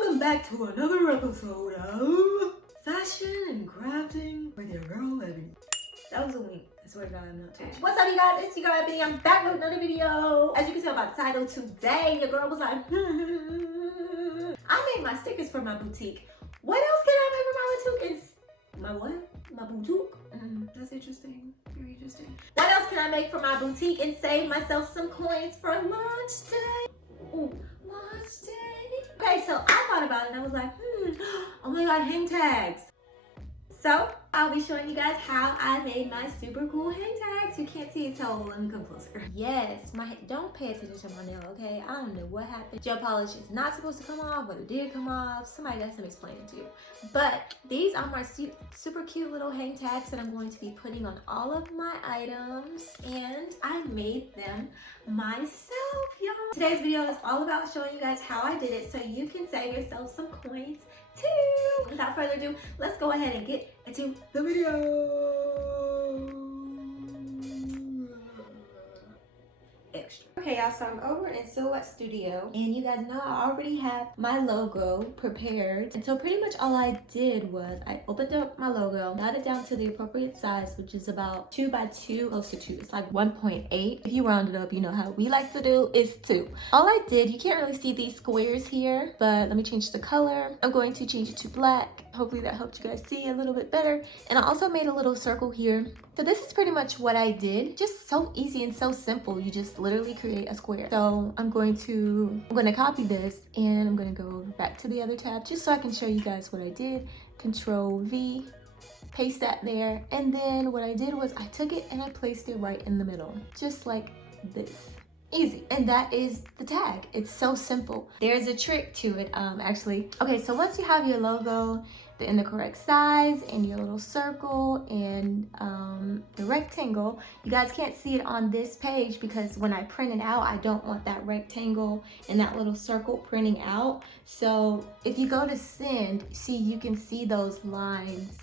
Welcome back to another episode of Fashion and Crafting with your girl Ebony. That was a wink. I swear to God, I'm not touching. What's up, you guys? It's your girl Ebony. I'm back with another video. As you can tell by the title, today your girl was like, I made my stickers for my boutique. What else can I make for my boutique? My what? My boutique? That's interesting. Very interesting. What else can I make for my boutique and save myself some coins for launch day? Ooh, launch day. Okay, so I thought about it and I was like, oh my God, hang tags. So I'll be showing you guys how I made my super cool hang tags. You can't see it, so let me come closer. Yes, don't pay attention to my nail, okay? I don't know what happened. Gel polish is not supposed to come off, but it did come off. Somebody got some explaining to you. But these are my super cute little hang tags that I'm going to be putting on all of my items, and I made them myself, y'all. Today's video is all about showing you guys how I did it so you can save yourself some coins too. Without further ado, let's go ahead and get into the video. Extra. Okay, y'all, so I'm over in Silhouette Studio, and you guys know I already have my logo prepared. And so pretty much all I did was I opened up my logo, got it down to the appropriate size, which is about 2 by 2, close to 2. It's like 1.8. If you round it up, you know how we like to do is 2. All I did, you can't really see these squares here, but let me change the color. I'm going to change it to black. Hopefully that helped you guys see a little bit better. And I also made a little circle here. So this is pretty much what I did. Just so easy and so simple. You just literally create a square. So I'm going to copy this and I'm going to go back to the other tab just so I can show you guys what I did. Control V, paste that there. And then what I did was I took it and I placed it right in the middle, just like this. Easy. And that is the tag. It's so simple. There's a trick to it, actually. Okay, so once you have your logo in the correct size and your little circle and the rectangle, you guys can't see it on this page because when I print it out, I don't want that rectangle and that little circle printing out. So if you go to send, see, you can see those lines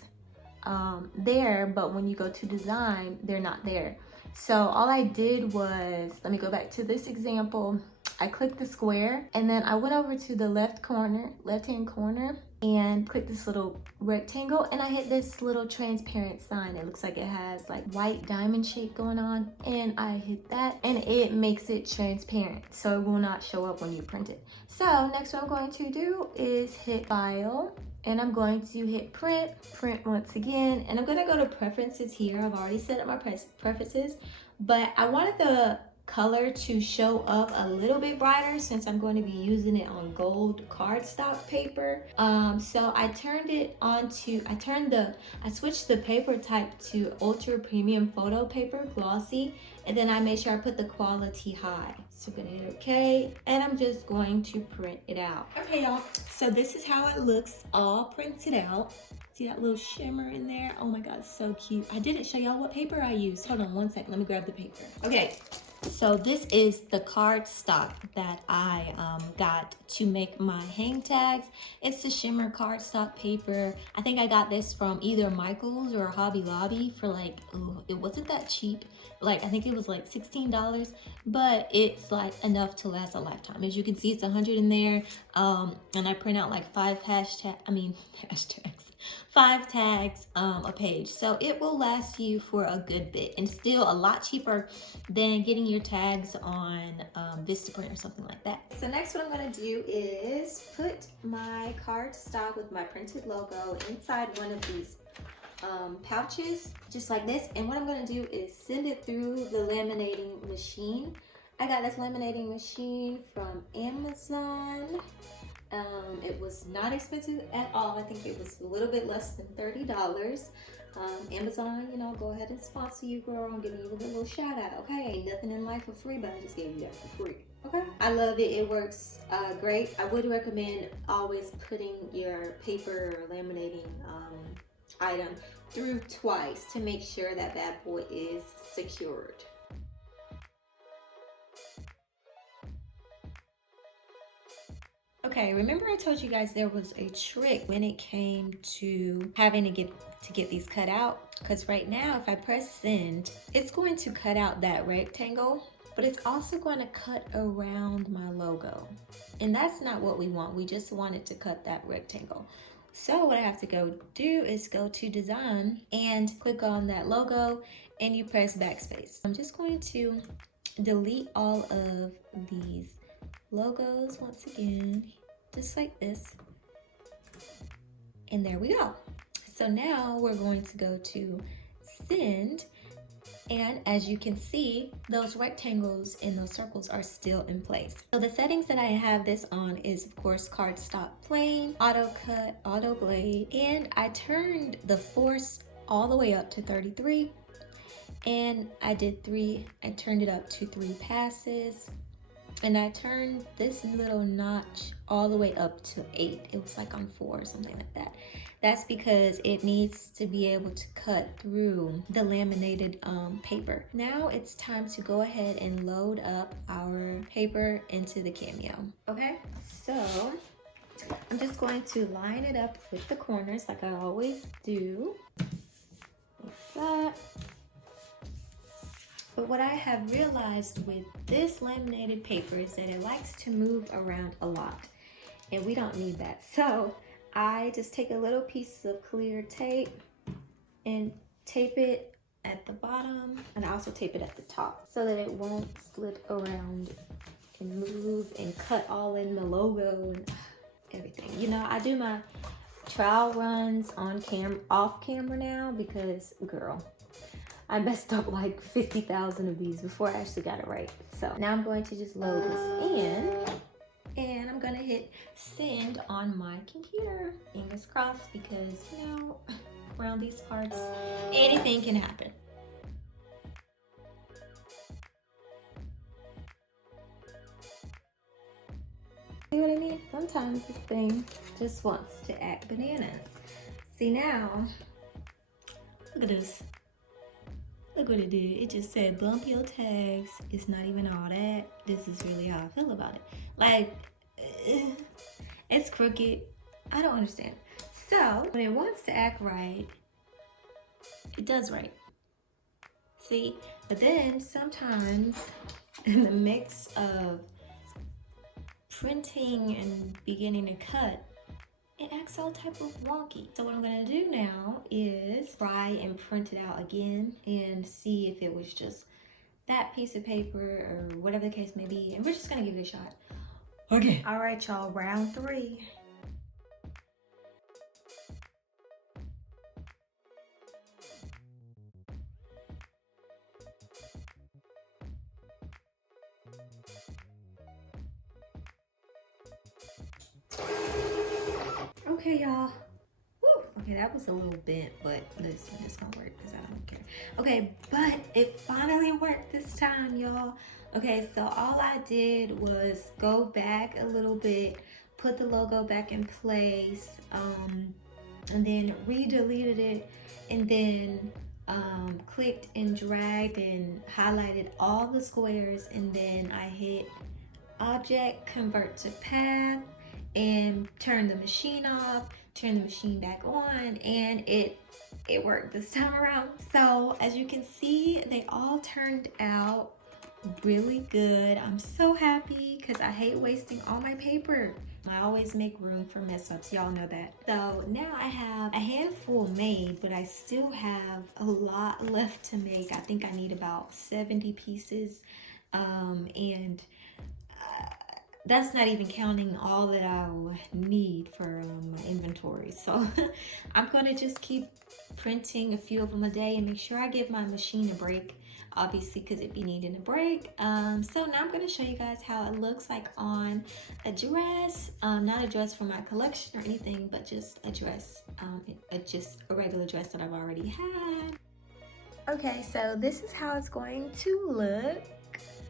there, but when you go to design, they're not there. So all I did was, let me go back to this example. I clicked the square and then I went over to the left-hand corner and clicked this little rectangle and I hit this little transparent sign. It looks like it has like white diamond shape going on, and I hit that and it makes it transparent so it will not show up when you print it. So next what I'm going to do is hit File, and I'm going to hit print once again, and I'm gonna go to preferences here. I've already set up my preferences, but I wanted the color to show up a little bit brighter since I'm going to be using it on gold cardstock paper. So I switched the paper type to ultra premium photo paper, glossy, and then I made sure I put the quality high. So I'm gonna hit OK, and I'm just going to print it out. Okay, y'all, so this is how it looks all printed out. See that little shimmer in there? Oh my God, so cute. I didn't show y'all what paper I used. Hold on one second, let me grab the paper. Okay, so this is the cardstock that I got to make my hang tags. It's the shimmer cardstock paper. I think I got this from either Michael's or Hobby Lobby for like, oh, it wasn't that cheap. Like, I think it was like $16, but it's like enough to last a lifetime. As you can see, it's 100 in there. And I print out like 5 tags a page, so it will last you for a good bit and still a lot cheaper than getting your tags on Vistaprint or something like that. So next what I'm going to do is put my cardstock with my printed logo inside one of these pouches, just like this, and what I'm going to do is send it through the laminating machine. I got this laminating machine from Amazon. It was not expensive at all. I think it was a little bit less than $30. Amazon, you know, go ahead and sponsor you, girl. I'm giving you a little shout out, okay? Ain't nothing in life for free, but I just gave you that for free, okay? I love it. It works great. I would recommend always putting your paper or laminating item through twice to make sure that bad boy is secured. Okay, remember I told you guys there was a trick when it came to having to get these cut out? Because right now, if I press send, it's going to cut out that rectangle but it's also going to cut around my logo. And that's not what we want. We just wanted to cut that rectangle. So what I have to go do is go to design and click on that logo and you press backspace. I'm just going to delete all of these logos once again, just like this. And there we go. So now we're going to go to send. And as you can see, those rectangles and those circles are still in place. So the settings that I have this on is of course cardstock plain, auto cut, auto blade, and I turned the force all the way up to 33. And I turned it up to 3 passes. And I turned this little notch all the way up to 8. It was like on 4 or something like that. That's because it needs to be able to cut through the laminated paper. Now it's time to go ahead and load up our paper into the Cameo. Okay, so I'm just going to line it up with the corners like I always do. Like that. But what I have realized with this laminated paper is that it likes to move around a lot, and we don't need that. So I just take a little piece of clear tape and tape it at the bottom, and I also tape it at the top so that it won't slip around and move and cut all in the logo and everything. You know, I do my trial runs off camera now because, girl, I messed up like 50,000 of these before I actually got it right. So now I'm going to just load this in, and I'm gonna hit send on my computer. Fingers crossed, because you know, around these parts, anything can happen. See what I mean? Sometimes this thing just wants to act bananas. See now, look at this. Look what it did. It just said bump your tags. It's not even all that. This is really how I feel about it. Like, it's crooked. I don't understand. So, when it wants to act right, it does right. See? But then sometimes in the mix of printing and beginning to cut, it acts all type of wonky. So what I'm gonna do now is try and print it out again and see if it was just that piece of paper or whatever the case may be. And we're just gonna give it a shot. Okay. All right, y'all, round 3. Okay, y'all. Woo. Okay, that was a little bent, but listen, it's gonna work because I don't care. Okay, but it finally worked this time, y'all. Okay, so all I did was go back a little bit, put the logo back in place, and then re-deleted it, and then clicked and dragged and highlighted all the squares, and then I hit object, convert to path, and turn the machine off, turn the machine back on, and it worked this time around. So as you can see, they all turned out really good. I'm so happy because I hate wasting all my paper. I always make room for mess ups, y'all know that. So now I have a handful made, but I still have a lot left to make. I think I need about 70 pieces, and that's not even counting all that I need for my inventory. So I'm gonna just keep printing a few of them a day and make sure I give my machine a break, obviously, because it be needing a break. So now I'm gonna show you guys how it looks like on a dress. Not a dress for my collection or anything, but just a dress, just a regular dress that I've already had. Okay, so this is how it's going to look.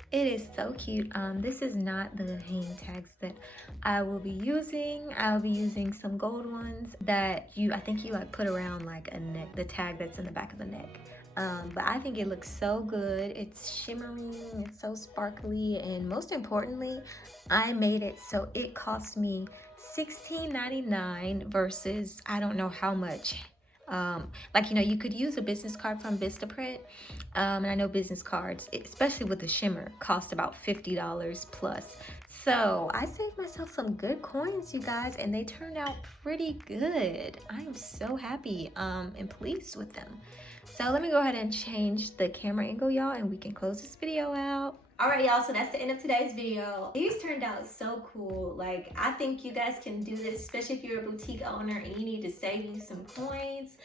It is so cute. This is not the hang tags that I will be using. I'll be using some gold ones that I think you like put around like a neck, the tag that's in the back of the neck. But I think it looks so good. It's shimmering, it's so sparkly, and most importantly, I made it so it cost me $16.99 versus I don't know how much Like, you know, you could use a business card from Vistaprint. And I know business cards, especially with the shimmer, cost about $50 plus. So I saved myself some good coins, you guys, and they turned out pretty good. I am so happy and pleased with them. So let me go ahead and change the camera angle, y'all, and we can close this video out. All right, y'all, so that's the end of today's video. These turned out so cool. Like, I think you guys can do this, especially if you're a boutique owner and you need to save you some coins.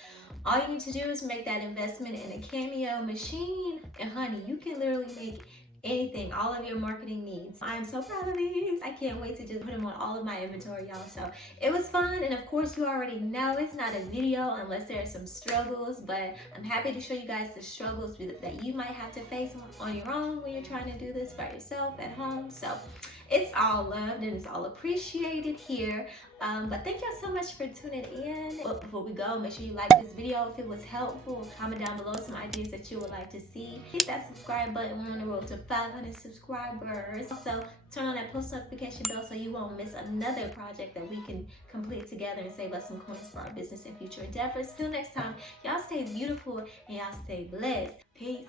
All you need to do is make that investment in a Cameo machine, and honey, you can literally make anything, all of your marketing needs. I am so proud of these. I can't wait to just put them on all of my inventory, y'all. So it was fun, and of course you already know it's not a video unless there are some struggles, but I'm happy to show you guys the struggles that you might have to face on your own when you're trying to do this by yourself at home. So it's all loved and it's all appreciated here. But thank y'all so much for tuning in. But before we go, make sure you like this video if it was helpful. Comment down below some ideas that you would like to see. Hit that subscribe button. We're on the road to 500 subscribers. Also, turn on that post notification bell so you won't miss another project that we can complete together and save us some coins for our business and future endeavors. Till next time, y'all stay beautiful and y'all stay blessed. Peace.